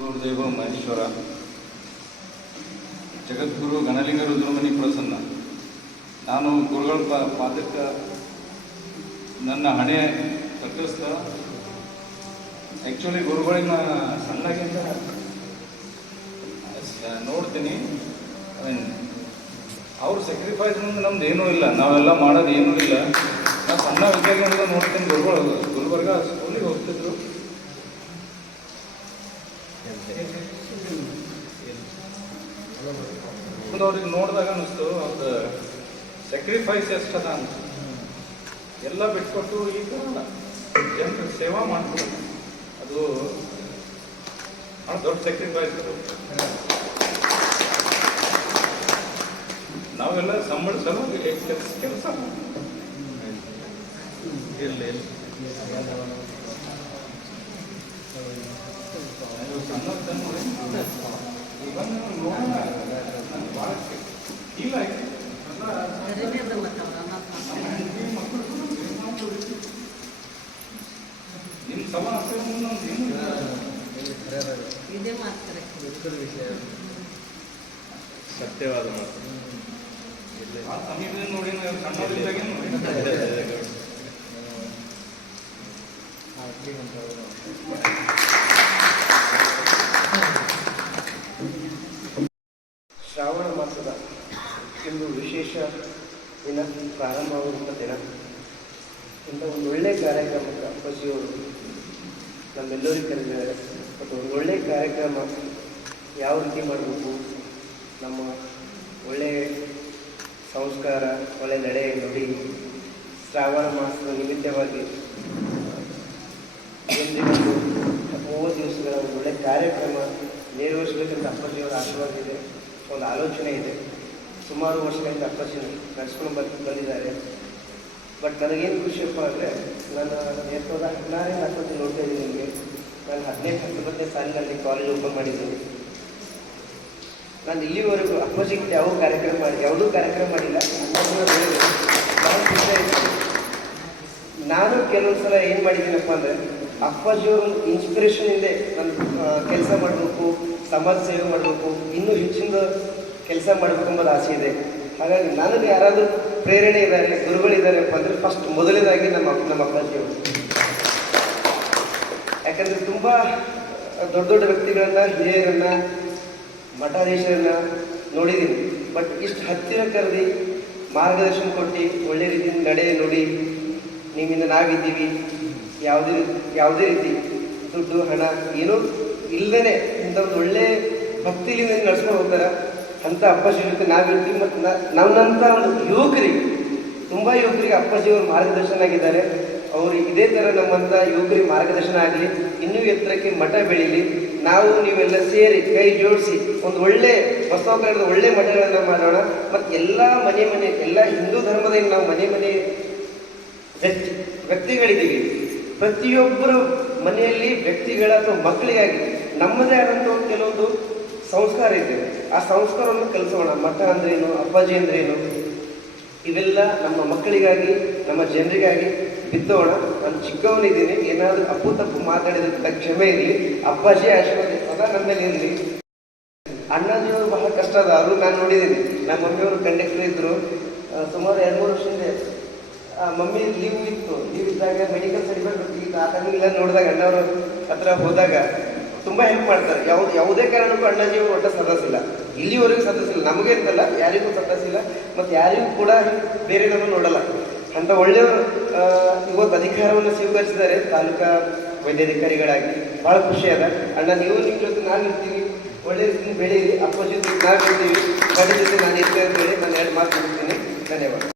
ಗುರುದೇವ ಮಹೇಶ್ವರ. ಜಗದ್ಗುರು ಗಣಲಿಂಗ ರುದ್ರಮಣಿ ಪ್ರಸನ್ನ. ನಾನು ಗುರುಗಳ ಪಾ ನನ್ನ ಹಣೆ ಕಟ್ಟಿಸ್ತ ಆ್ಯಕ್ಚುಲಿ ಗುರುಗಳಿನ ಸಣ್ಣಗಿಂತ ಸ- ನೋಡ್ತೀನಿ. ಅವ್ರ ಸ್ಯಾಕ್ರಿಫೈಸ್ ಮುಂದೆ ನಮ್ದು ಏನೂ ಇಲ್ಲ. ನಾವೆಲ್ಲ ಮಾಡೋದು ಏನೂ ಇಲ್ಲ. ನಾವು ಸಣ್ಣ ವಿದ್ಯಾರ್ಥಿಗಳಿಂದ ನೋಡ್ತೀನಿ ಗುರುಗಳು. ಗುಲ್ಬರ್ಗ ಸ್ಕೂಲಿಗೆ ಹೋಗ್ತಿದ್ರು. ಅವ್ರಿಗೆ ನೋಡಿದಾಗ ಅನಿಸ್ತು ಒಂದು ಸ್ಯಾಕ್ರಿಫೈಸ್ ಎಷ್ಟದ ಅಂತ. ಎಲ್ಲ ಬಿಟ್ಕೊಟ್ಟು ಈಗ ಜನರ ಸೇವಾ ಮಾಡ್ತಾರೆ ಅದು ಭಾಳ ದೊಡ್ಡ ಸ್ಯಾಕ್ರಿಫೈಸ್ ಅದು. ನಾವೆಲ್ಲ ಸಲುವಾಗಿ ಕೆಲಸ ಕೆಲಸ ಇರಲಿ ಇಲ್ಲ ನಿಮ್ಮ ಸಮ ಅಷ್ಟೇ ಮುಂದೆ ಏನು ಇಲ್ಲ. ಇದೇ ಮಾಡ್ತಾರೆ ಸತ್ಯವಾದ ಮಾತು. ನೋಡಿ ನೋಡಿ ಶ್ರಾವಣ ಮಾಸದ ಇಂದು ವಿಶೇಷ ದಿನ ಪ್ರಾರಂಭವಾಗುವಂಥ ದಿನ. ಇಂಥ ಒಂದು ಒಳ್ಳೆಯ ಕಾರ್ಯಕ್ರಮಕ್ಕೆ ಅಪ್ಪಾಜಿಯವರು ನಮ್ಮೆಲ್ಲರಿಗೆ ಕರೆದಿದ್ದಾರೆ. ಮತ್ತು ಒಂದು ಒಳ್ಳೆಯ ಕಾರ್ಯಕ್ರಮ ಯಾವ ರೀತಿ ಮಾಡಬೇಕು? ನಮ್ಮ ಒಳ್ಳೆಯ ಸಂಸ್ಕಾರ ಒಳ್ಳೆಯ ನಡೆ ನುಡಿ, ಶ್ರಾವಣ ಮಾಸದ ನಿಮಿತ್ತವಾಗಿ ಒಂದು ಮೂವತ್ತು ದಿವಸಗಳ ಒಂದು ಒಳ್ಳೆಯ ಕಾರ್ಯಕ್ರಮ ನೆರವೇರಿಸಬೇಕಂತ ಅಪ್ಪಾಜಿಯವರ ಆಶೀರ್ವಾದ ಇದೆ. ಒಂದು ಆಲೋಚನೆ ಇದೆ. ಸುಮಾರು ವರ್ಷಗಳಿಂದ ಅಪ್ಪಾಜಿ ನಡೆಸ್ಕೊಂಡು ಬಂದು ಬಂದಿದ್ದಾರೆ. ಬಟ್ ನನಗೇನು ಖುಷಿಯಪ್ಪ ಅಂದರೆ ನಾನು ಎರಡು ಸಾವಿರದ ಹದಿನಾರನೇ ಹತ್ತೊಂದು ನೋಡ್ತಾ ಇದ್ದೀನಿ ನಿಮಗೆ. ನಾನು ಹದಿನೈದು ಹತ್ತೊಂಬತ್ತನೇ ಸಾಲಿನಲ್ಲಿ ಕಾಲೇಜ್ ಓಪನ್ ಮಾಡಿದ್ದೀನಿ ನಾನು ಇಲ್ಲಿವರೆಗೂ ಅಪ್ಪಾಜಿಗಿಂತ ಯಾವ ಕಾರ್ಯಕ್ರಮ ಮಾಡಿ ಯಾವುದೂ ಕಾರ್ಯಕ್ರಮ ಮಾಡಿಲ್ಲ. ನಾನು ಕೆಲವೊಂದು ಸಲ ಏನು ಮಾಡಿದ್ದೀನಪ್ಪ ಅಂದರೆ, ಅಪ್ಪಾಜಿಯವರು ಇನ್ಸ್ಪಿರೇಷನ್ ಇದೆ ನಾನು ಕೆಲಸ ಮಾಡಬೇಕು, ಸಮಾಜ ಸೇವೆ ಮಾಡಬೇಕು, ಇನ್ನೂ ಹೆಚ್ಚಿನ ಕೆಲಸ ಮಾಡಬೇಕು ಅನ್ನೋದು ಆಸೆ ಇದೆ. ಹಾಗಾಗಿ ನನಗೆ ಯಾರಾದರೂ ಪ್ರೇರಣೆ ಇದ್ದಾರೆ, ಗುರುಗಳಿದ್ದಾರೆ ಅಂದರೆ ಫಸ್ಟ್ ಮೊದಲನೇದಾಗಿ ನಮ್ಮ ನಮ್ಮ ಅಪ್ಪಾಜಿಯವರು. ಯಾಕಂದರೆ ತುಂಬ ದೊಡ್ಡ ದೊಡ್ಡ ವ್ಯಕ್ತಿಗಳನ್ನ, ಹಿರಿಯರನ್ನು, ಮಠಾಧೀಶರನ್ನ ನೋಡಿದ್ದೀನಿ ಬಟ್ ಇಷ್ಟು ಹತ್ತಿರ ಕರೆದಿ ಮಾರ್ಗದರ್ಶನ ಕೊಟ್ಟು ಒಳ್ಳೆ ರೀತಿಯಿಂದ ನಡೆ ನೋಡಿ, ನಿಮ್ಮಿಂದ ನಾವಿದ್ದೀವಿ. ಯಾವುದೇ ಯಾವುದೇ ರೀತಿ ದುಡ್ಡು, ಹಣ ಏನೂ ಇಲ್ಲದೇ ಇಂಥ ಒಂದು ಒಳ್ಳೆ ಭಕ್ತಿಲಿಂದ ನಡ್ಸ್ಕೊಂಡು ಹೋಗ್ತಾರೆ. ಅಂಥ ಅಪ್ಪಾಜಿ ಜೊತೆ ನಾವಿರ್ತೀವಿ ಮತ್ತು ನಮ್ಮಂಥ ಒಂದು ಯುವಕರಿಗೆ, ತುಂಬ ಯುವಕರಿಗೆ ಅಪ್ಪಾಜಿಯವರು ಮಾರ್ಗದರ್ಶನ ಆಗಿದ್ದಾರೆ. ಅವರು ಇದೇ ಥರ ನಮ್ಮಂಥ ಯುವಕರಿಗೆ ಮಾರ್ಗದರ್ಶನ ಆಗಲಿ, ಇನ್ನೂ ಎತ್ತರಕ್ಕೆ ಮಠ ಬೆಳೀಲಿ, ನಾವು ನೀವೆಲ್ಲ ಸೇರಿ ಕೈ ಜೋಡಿಸಿ ಒಂದು ಒಳ್ಳೆ ಬಸವಕರಣದ ಒಳ್ಳೆ ಮಠಗಳನ್ನು ಮಾಡೋಣ. ಮತ್ತು ಎಲ್ಲ ಮನೆ ಮನೆ, ಎಲ್ಲ ಹಿಂದೂ ಧರ್ಮದಲ್ಲಿ ನಾವು ಮನೆ ಮನೆ ವ್ಯಕ್ತಿ ವ್ಯಕ್ತಿಗಳಿದ್ದೀವಿ. ಪ್ರತಿಯೊಬ್ಬರು ಮನೆಯಲ್ಲಿ ವ್ಯಕ್ತಿಗಳ ಅಥವಾ ಮಕ್ಕಳಿಗಾಗಿ ನಮ್ಮದೇ ಆದಂಥ ಕೆಲವೊಂದು ಸಂಸ್ಕಾರ ಇದೆ. ಆ ಸಂಸ್ಕಾರವನ್ನು ಕಲಿಸೋಣ. ಮಠ ಅಂದ್ರೇನು ಅಪ್ಪಾಜಿ ಅಂದ್ರೇನು ಇವೆಲ್ಲ ನಮ್ಮ ಮಕ್ಕಳಿಗಾಗಿ, ನಮ್ಮ ಜನರಿಗಾಗಿ ಬಿದ್ದೋಣ. ನಾನು ಚಿಕ್ಕವನಿದ್ದೀನಿ. ಏನಾದರೂ ಅಪ್ಪು ತಪ್ಪು ಮಾತಾಡಿದ ಕ್ಷಮೆ ಇರಲಿ. ಅಪ್ಪಾಜಿ ಆಶೀರ್ವಾದ ಸದಾ ನಮ್ಮಲ್ಲಿ ಮೇಲೆ ಇರಲಿ. ಅಣ್ಣಾಜಿಯವರು ಬಹಳ ಕಷ್ಟ ಅದ ಅವರು ನಾನು ನೋಡಿದ್ದೀನಿ. ನಮ್ಮ ಮಮ್ಮಿಯವರು ಕಂಡಕ್ಟರ್ ಇದ್ದರು ಸುಮಾರು ಎರಡು ಮೂರು ವರ್ಷದಿಂದ ಮಮ್ಮಿ ಲೀವ್ ಇತ್ತು. ಲೀವ್ ಇದ್ದಾಗ ಮೆಡಿಕಲ್ ಸರ್ಟಿಫಿಕೇಟ್ ಈಗ ಆ ನೋಡಿದಾಗ ಅಣ್ಣವರು ಹತ್ರ ಹೋದಾಗ ತುಂಬ ಹೆಲ್ಪ್ ಮಾಡ್ತಾರೆ. ಯಾವ್ದು ಯಾವುದೇ ಕಾರಣಕ್ಕೂ ಅಣ್ಣಾಜಿಯವರು ಒಟ್ಟ ಸದಸ್ಸಿಲ್ಲ ಇಲ್ಲಿವರೆಗೂ ಸದಸ್ಸಿಲ್ಲ ನಮಗೆ ಅಂತಲ್ಲ, ಯಾರಿಗೂ ಸದಸ್ಸಿಲ್ಲ ಮತ್ತು ಯಾರಿಗೂ ಕೂಡ ಬೇರೆ ನಾನು ನೋಡಲ್ಲ. ಅಂತ ಒಳ್ಳೆಯ ಇವತ್ತು ಅಧಿಕಾರವನ್ನು ಸ್ವೀಕರಿಸಿದ್ದಾರೆ ತಾಲೂಕಾ ವೈದ್ಯಾಧಿಕಾರಿಗಳಾಗಿ. ಭಾಳ ಖುಷಿ ಅದ. ಅಣ್ಣ ನೀವು ನಿಮ್ಮ ಜೊತೆ ನಾನು ಇರ್ತೀವಿ ಒಳ್ಳೆ ರೀತಿ ಬೆಳೀರಿ. ಅಪ್ಪ ಜೊತೆ ನಾವು ಇರ್ತೀವಿ. ಗಡಿ ಜೊತೆ ನಾನು ಇರ್ತೇನೆ ಅಂತ ಹೇಳಿ ನಾನು ಎರಡು ಮಾತು ಕೊಡ್ತೀನಿ ಧನ್ಯವಾದ.